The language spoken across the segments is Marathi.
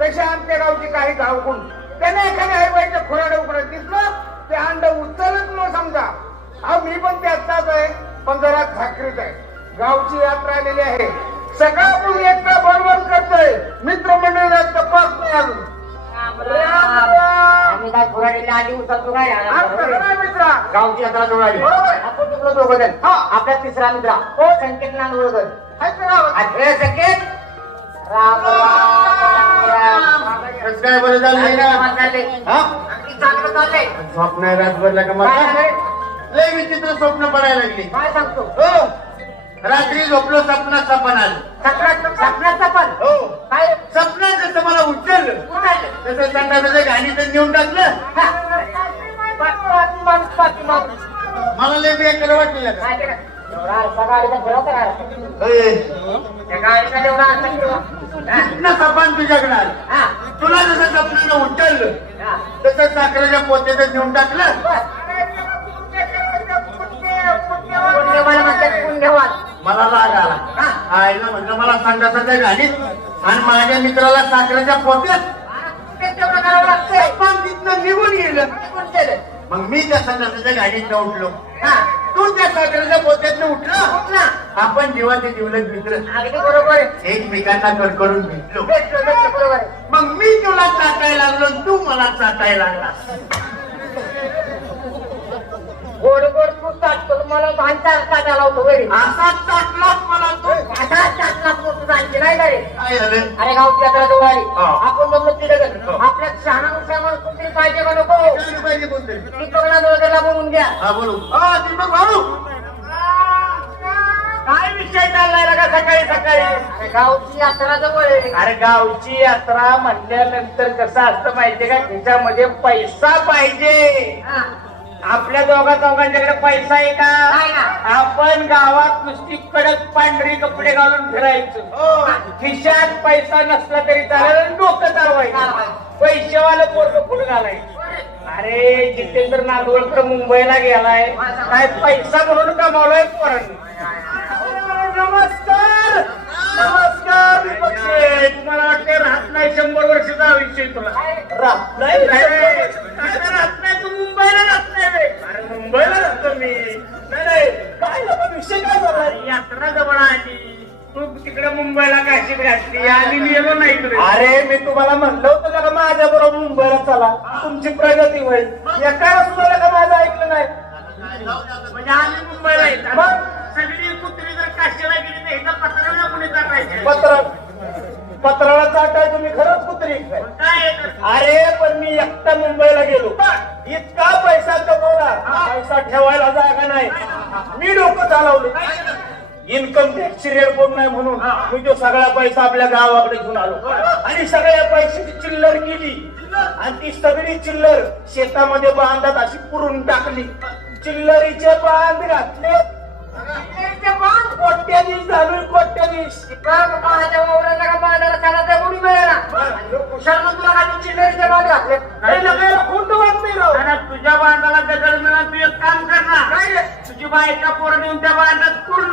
तशी आमच्या गावची काही गावकून त्याने एखाद्या आईबाईच्या खुराड्या उघडत दिसलं ते अंड उचलत न समजा. अहो मी पण त्याचाच आहे पण जरा झाकरीत आहे. गावची यात्रा आलेली आहे. सकाळपासून एकटा बरोबर करतोय. मित्रमंडळी राज्य पाच मारून. आम्ही काय पुराणीला आधी उतरतो काय? मित्रा. गावची यात्रा जोडाली आपण तुमचं दोघं जण आपला तिसरा मित्रा. हो. संकेत नांदवळकर अरे संकेत. कसं काय बरं का? स्वप्न का मला लय विचित्र स्वप्न पडायला लागली. हो. रात्री झोपलो सपना सपन आलं. हो. काय? सपना जसं मला उचललं? तसं चांगला तसं घाणीतून नेऊन टाकलं. मला लय बेकार वाटलं का निघून गेलं? मग मी त्या संडासाच्या गाडीत उठलो. तू त्या साखरेच्या पोत्यात उठला. आपण जीवाचे जीवलग मित्र बरोबर. एकमेकांना घेतलो भेटलो, बरोबर आहे. मग मी तुला चाटायला लागलो तू मला चाटायला लागला गोड गोड मला भांडता टाकायला होतो वरी असा मला तू? नाही का रे अरे गावची यात्रा जवळ आली हा. आपण जमलो तिथे हो. आपल्या शहाणा माणूस कुठे पाहिजे का नको? काय पाहिजे बोलतोय? तिकडला दोघांना बोलून घ्या. हा बोलू. हा दीपक भाऊ. काय विषय चाललाय का सकाळी सकाळी? अरे गावची यात्रा जवळ आहे. अरे गावची यात्रा म्हटल्यानंतर कसं असतं माहितीये का? त्याच्यामध्ये पैसा पाहिजे. हा. आपल्या दोघा चौघांच्याकडे पैसा आहे का? आपण गावात नुसती कडक पांढरी कपडे घालून फिरायचं. खिशात पैसा नसला तरी चालेल डोकं चालवायचं. पैसेवाला पोरग पुढे घालायचं. अरे जितेंद्र नागवडकर मुंबईला गेलाय. काय पैसा म्हणून कमावलाय पोरांनी? नमस्कार! नमस्कार. तुम्हाला वाटते राहत नाही शंभर वर्षाचं आयुष्य तुला. राहत नाही? मुंबईला राहतो मी नाही नाही काय झालं? विषय काय झाला यात्रा जवळ आली तू तिकडे मुंबईला काशीत घातली आली मी येलो नाही इकडे अरे मी तुम्हाला म्हणलं होतं ना का माझ्या बरोबर मुंबईला चला? तुमची प्रगती होईल. एका रस्त्याला का माझं ऐकलं नाही? म्हणजे आम्ही मुंबईला येतो सगळी कुत्री जर काशीला गेली नाही तर पत्राला कुणी टाकायची पत्र पत्राला चाटाय तुम्ही खरंच कुत्री अरे पण मी एकटा मुंबईला गेलो. इतका पैसा कमवणार पैसा ठेवायला जागा नाही. मी डोकं चालवलं. इन्कम टॅक्सची रेट कोण नाही म्हणून मी तो सगळा पैसा आपल्या गावाकडे घेऊन आलो आणि सगळ्या पैशाची चिल्लर केली. आणि ती सगळी चिल्लर शेतामध्ये बांधात अशी पुरून टाकली. चिल्लरीचे बांध घातले. कोट्याधीश झालो कोट्याधीश. का माझ्या वावराचा का मानाला कानाचा कोणी मिळेना. कुशाल तुला माझी चिल्लरीच्या बाजू घातले अरे लगायला खोटं वाटतंय राव. आणि तुझ्या बांधाला दगड मिळून तू एक काम कर ना. तुझी बायका पोरं देऊन त्या बांधात पूर्ण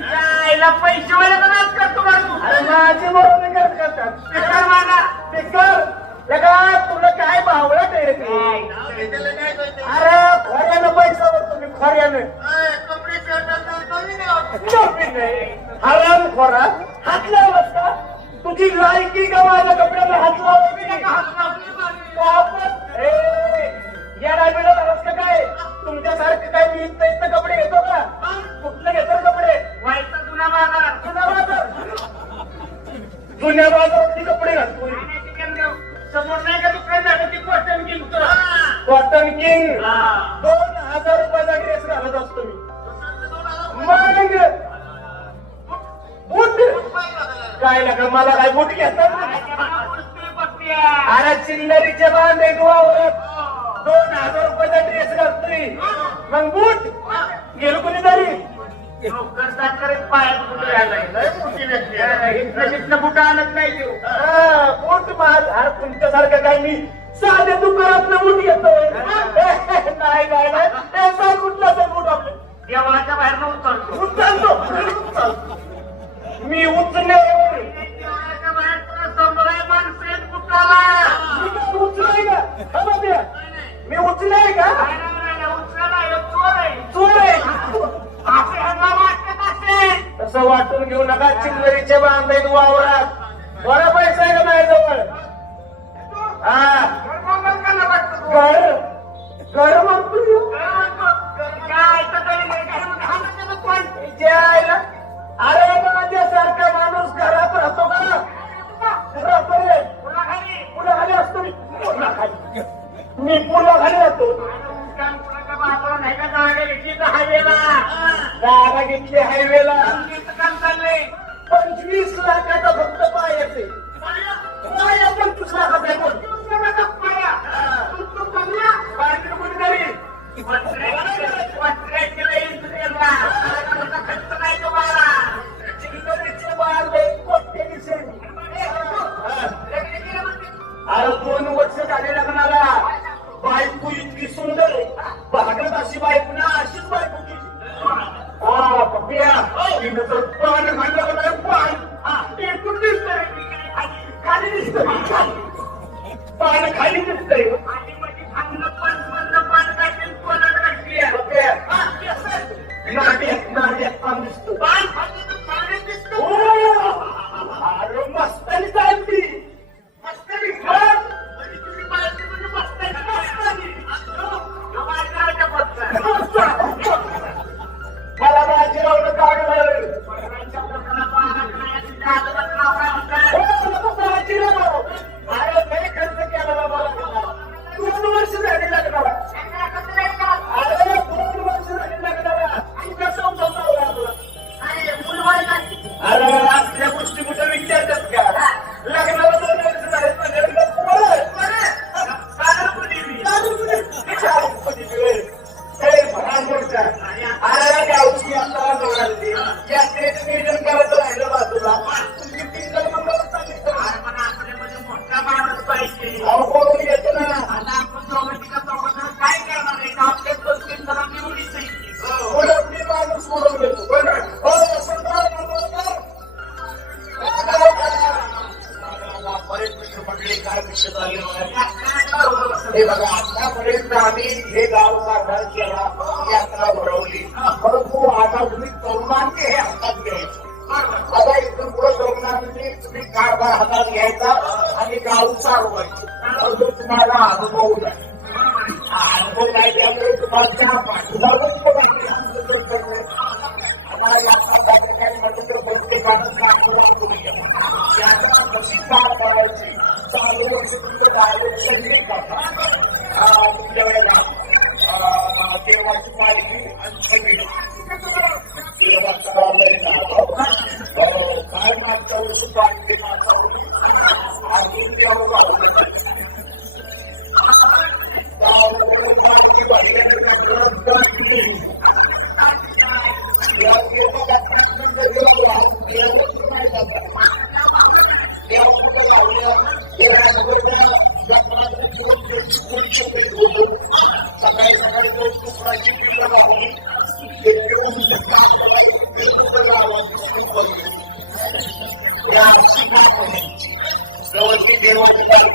यायला पैसेवाले पण आज करतो का तू? माझी बरोबर करतात कशा मागा. ते कर. लगा तुला काय भावला ते? त्याला काय? अरे खऱ्यानं पैसा भरतो मी खऱ्यानं अय, कपडे शर्टात नवीन आहे. हराम खोरा. हात लावलास का? तुझी लायकी का माझ्या कपड्याला हात लावायची येडा बिडा झालास का काय? तुमच्यासारखं काय मी इथं इथं कपडे घेतो का? कुठले घेतो कपडे? व्हायचा जुना बाजार. जुना बाजार. जुन्या बाजारातली कपडे घालतो समोर नाही का दुकान झालं? ती कॉटन किंग कॉटन किंग दोन हजार रुपयाचा ड्रेस घालत असतो मी. मग बूट काय लागा मला काय बूट घेतात अरे चिल्लरीचे बांध वावरत दोन हजार रुपयाचा ड्रेस घालतोय. मग बूट? गेलो कुणीतरी? कुठं आणत नाही मोठ महार तुमच्यासारखं काय मी साधे दुकानात ना मोठी येतो नाही नाही नाही. कुठला सर मोठ? देवाच्या बाहेर उचलतो उचलतो मी उचले देवाच्या बाहेर तुला समोर माणसं कुठाला? उचलाय का मी उचलाय का? उचला नाही चोर आहे. चोर आहे. तसं वाटून घेऊ नका चिखलरीच्या बांबेत वावरात. बरं पैसा आहे का नाही जवळ कर. कर म्हणतो माणूस घरात राहतो का? रे पुन्हा असतो मी. पुन्हा खाली. राहतो नाही का तर पंचवीस लाखाचा फक्त पायाचे. पाया पंचवीस लाखाचा पाया. तू पाया पाया कुठे तरी.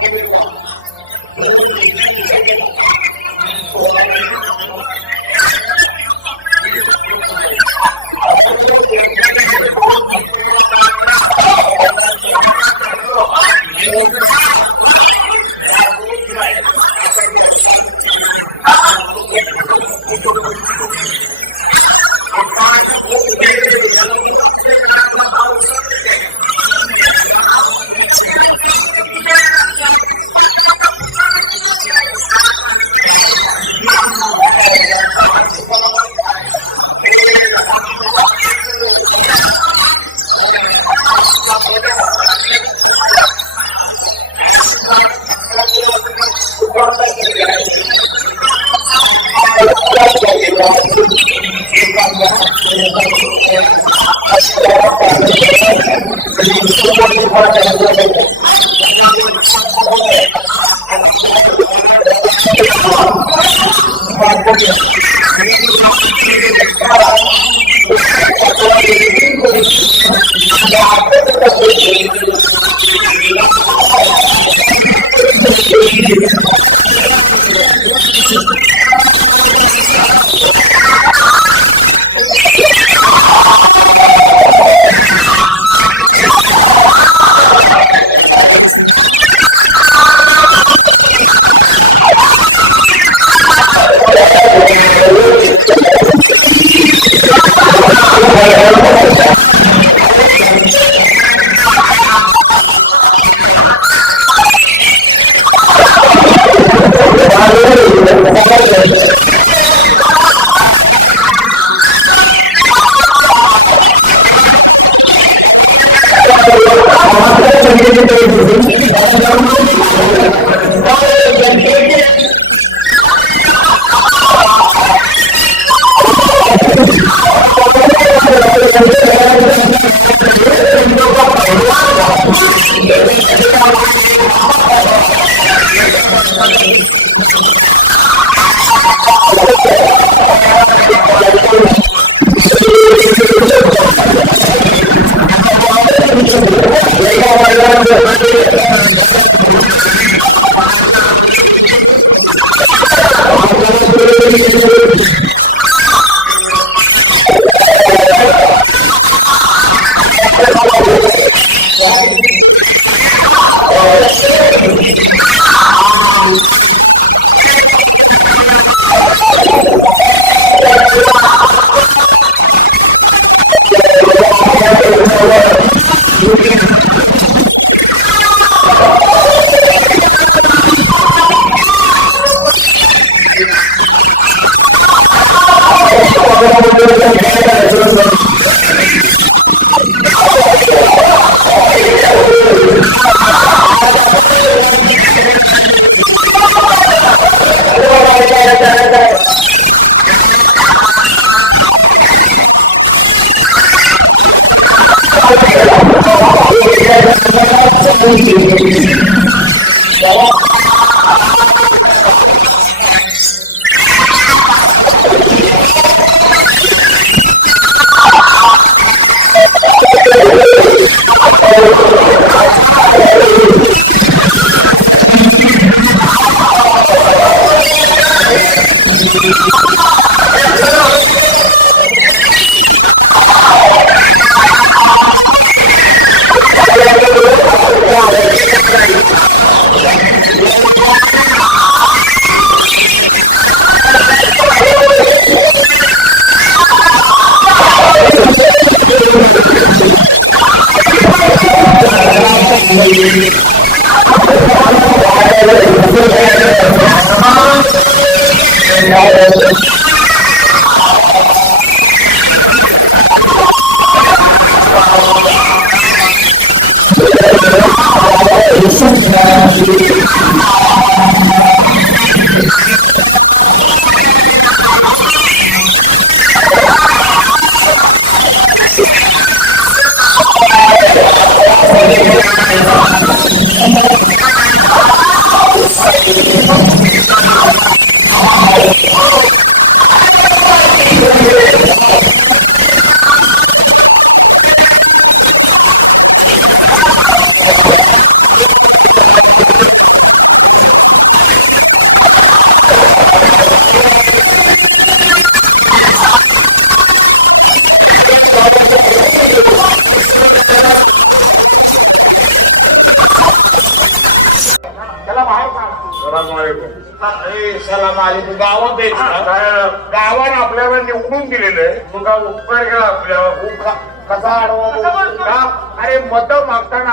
give you up.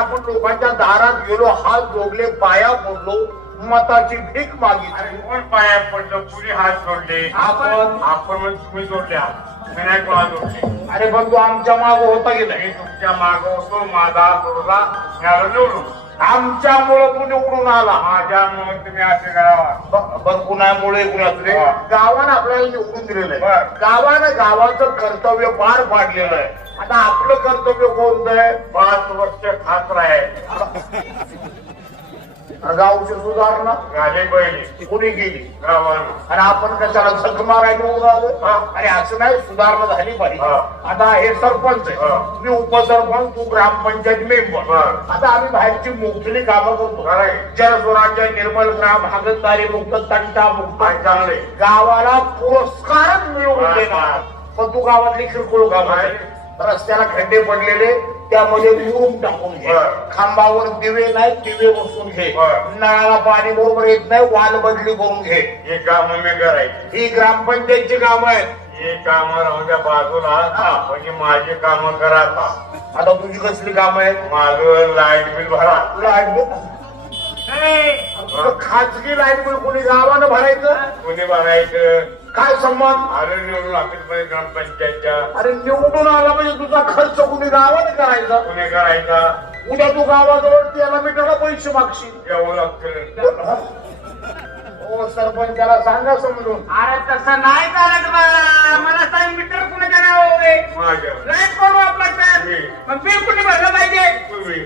आपण लोकांच्या दारात गेलो हात जोडले पाया पडलो मताची भीक मागितली. कोण पाया पडलं कुणी हात जोडले? आपण- आपण तुम्ही जोडल्या. मी नाही कोणा जोडले. अरे पण तू आमच्या माग होता की नाही? मी तुमच्या माग होतो माझा जोडला त्याला जोडू आमच्यामुळं तू निवडून आला? माझ्यामुळे तुम्ही असं करावा बघ कुणामुळे हा. गावानं आपल्याला निवडून दिलेलं आहे. गावानं गावाचं कर्तव्य पार पाडलेलं आहे. आता आपलं कर्तव्य कोणतं आहे पाच वर्ष खात राहील गावची सुधारणा? झाले पहिले. कुणी गावाला आणि आपण कशाला मारायला उभं राहिलो? आणि असं नाही सुधारणा झाली पाहिजे. आता हे सरपंच आहे. मी उपसरपंच तू ग्रामपंचायत मेंबर. बर. आता आम्ही बाहेरची मोठली कामं करतो. खरंय. जलस्वराज्य निर्मल ग्राम हागणदारी मुक्त तंटा मुक्त. काय चांगले गावाला पुरस्कार मिळवून देणार. पण तू गावातली किरकोळ काम आहे रस्त्याला खड्डे पडलेले. त्यामध्ये मुरुम टाकून घे. खांबावर दिवे नाही दिवे बसून घे. नळाला पाणी बरोबर येत नाही वाल बदली करून घे. हे काम मी करायचे. ही ग्रामपंचायतची काम आहेत. हे काम राहू द्या बाजूला. म्हणजे माझे काम करा आता. आता तुझी कसली काम आहेत? माझं लाइट बिल भरा. Light bill? खाजगी लाइट बिल कोणी गावानं भरायचं? कोणी बघायचं काय सन्मान? आलं निवडून ग्रामपंचायतच्या अरे निवडून आला म्हणजे तुझा खर्च कोणी गावानं करायचा? कोणी करायचा? उद्या तू गावाजवळ त्याला मीटरला पैसे मागशील. एवढं लागतं हो सरपंचाला सांगा समजून. अरे तसं नाही चालत बा. मला सांग मीटर कुणाच्या नावावर आहे? माझ्या. लाइट कोण वापरतात मी. मग बिल भरलं पाहिजे? तुम्ही.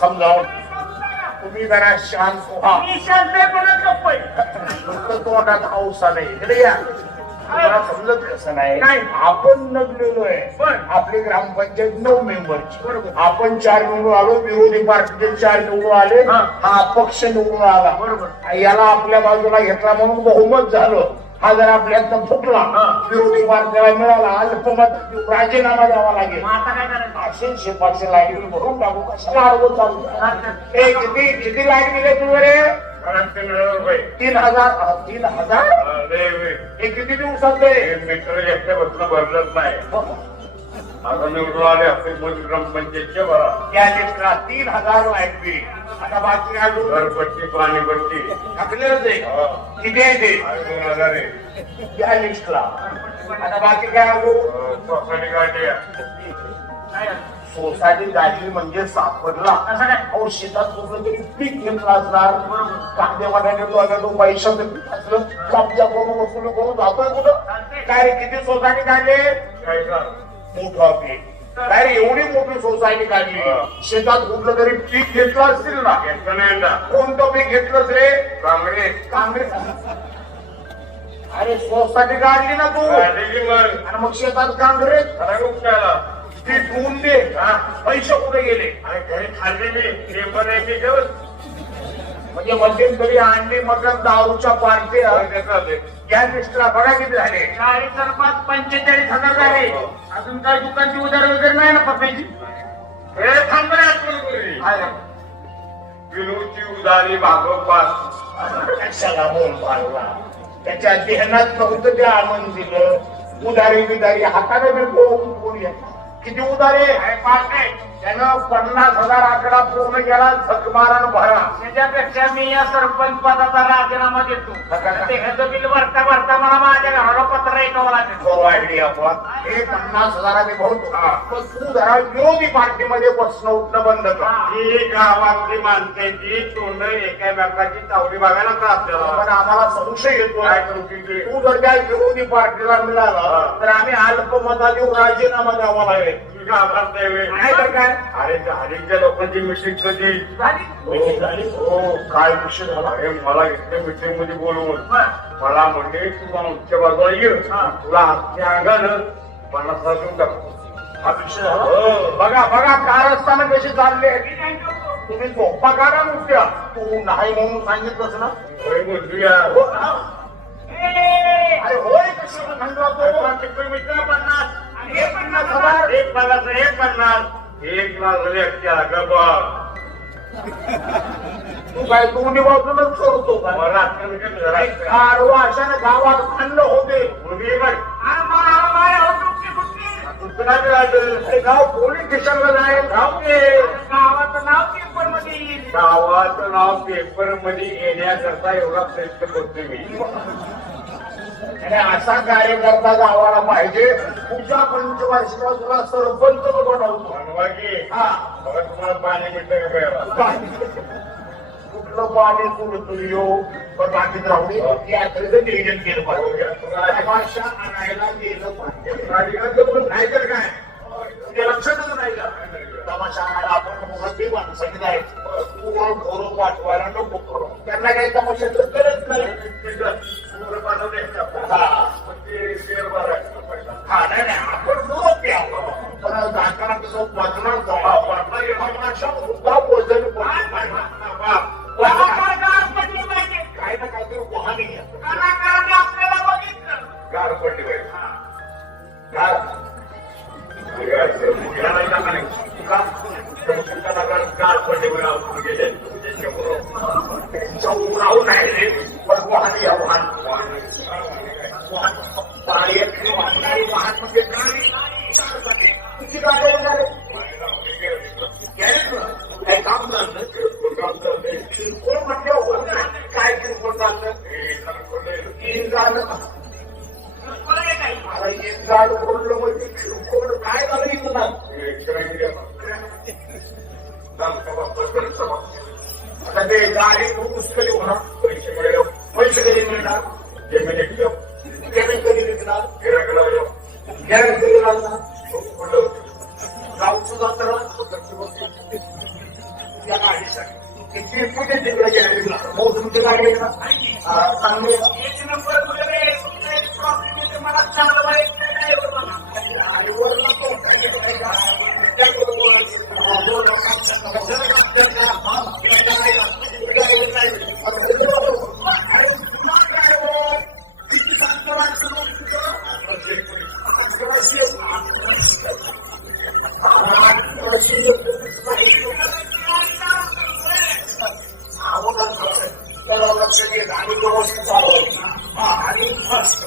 समजावून. तुम्ही जरा शांत व्हा. तोंडात नाही या. मला समजत कसं नाही. आपण नगलेलो आहे बरं. आपली ग्रामपंचायत नऊ मेंबरची. आपण चार निवडून आलो विरोधी पार्टीचे चार निवडून आले. हा. अपक्ष निवडून आला. बरोबर. याला आपल्या बाजूला घेतला म्हणून बहुमत झालं. हा जर आपल्यातनं फुटला. हा. विरोधी पार्टीला मिळाला. अल्पमत राजीनामा द्यावा लागेल? असेल शेपाचे लाइट बिल भरून टाकू. कशाला अर्ज चालू ए किती किती लाइट दिले तू रे तीन हजार तीन हजार? हा. हे किती दिवसात हे भरलंच नाही. आले लिस्टला तीन हजार लाइट आता बाकी अजून घरपट्टी पाणीपट्टी. टाकलेच आहे हा. किती आहे ते अजून हजार आहे या लिस्टला आता बाकी काय सोसायटी काढली आहे. सोसायटी गाडी म्हणजे सापडला? अहो शेतात कुठलं तरी पीक घेतलं असणार कांदे वाटाणे टोमॅटो पीक असलं कब्जा करून वसूल करून जातोय कुठं? काय रे, किती सोसायटी काढले काय का? एक कॉपी काय एवढी मोठी सोसायटी काढली? हा. शेतात कुठलं तरी पीक घेतलं असतील ना? घेतलं नाही यंदा. कोणतं पीक घेतलंस रे. अरे सोसायटी काढली ना तू. मग? आणि मग शेतात कांगरे खरा उपकायला ती ठेवून दे. हा. पैसे कुठे गेले? आणि घरी खाल्लेली येते का म्हणजे मध्यंतरी अंडी मटण दारूच्या पार्ट्या या लिस्टला बघा किती झाले. चाळीस हजार पाच पंचेचाळीस हजार झाले. अजून काय दुकानची उधार वगैरे नाही ना पप्पाची? हे थांबले आतमध्ये विनूची उदारी भागवत कशाला बोल पाडला त्याच्या देहनात नव्हतं ते आणून दिलं. उदारी बिदारी हाताने बी बोलून बोलूया किती उदारे पाच त्यानं पन्नास हजार आकडा पूर्ण केला झकमारण भरा. त्याच्यापेक्षा मी या सरपंच पदाचा राजीनामा देतो. ते ह्याचं बिल भरता भरता मला माझ्या घराला पत्र ऐकावं लागेल. वाढली आपण. हे पन्नास हजाराने भरतो जरा विरोधी पार्टीमध्ये प्रश्न उठणं बंद कर. ही. गावातली माणसाची तोंड एकामेकाची चावली बघायला तर आपल्याला पण आम्हाला संशय येतो? तू जर त्या विरोधी पार्टीला मिळाला तर आम्ही अल्पमता देऊ राजीनामा द्यावा लागेल. तुम्ही गावात द्यावे. नाही तर काय? अरे हरीच्या लोकांची मिटिंग कधी हो काय विषय अरे मला इथे मिटिंगमध्ये बोलवून. मला म्हणजे तू आमच्या बाजूला ये. तुला आजच्या अंगानं पन्नास हजार टाकू. हा. विषय. बघा बघा कारस्थान कशी चालले तुम्ही झोपा काढा नुसत्या. तू नाही म्हणून सांगितलंस ना? मुलगीया. हो होय पन्नास. हे पन्नास हजार एक पन्नास एक पन्नास. एक लाख एकट्या गबर तू काय दोन्ही बाजूनच सोडतो का मला राजकारण काय झालं? गाढव अशाने गावात खंड होते. ते गाव पोलीस स्टेशनला जाय गाव ते गावाचं नाव पेपरमध्ये येईल. गावाचं नाव पेपरमध्ये येण्याकरता एवढा प्रयत्न करतोय मी. आणि असा कार्यकर्ता गावाला पाहिजे. तुझ्या पंचवार्षिकला तुला सरपंच बनवतो हा. तुम्हाला पाणी मिळतं का? कुठलं पाणी सोडतो येऊ पण बाकी राहू यात्रेचं नियोजन केलं पाहिजे. तमाशा आणायला गेलं पाहिजे. राजकारण करून नाही तर काय ते लक्षातच नाही का? तमाशा आपण मोठी माणसाची जायचं पोरं पोरं वाटवायला नको. त्यांना काही तमाशाचं कळत नाही. पैसा. आपण नव्हत पण जाताना कसं जमा आता ते गाडी पुस्तके म्हणा पैसे कधी मिळणार जमीन कधी विकणार गॅरंटी कधी लागणार गाव सुद्धा करा त्या गाडीसाठी किती कुठे तिकडे गॅरंटी मोसमची गाडी आहे का? चांगली 要让他吃点南京东西，咋的？啊，南京特色。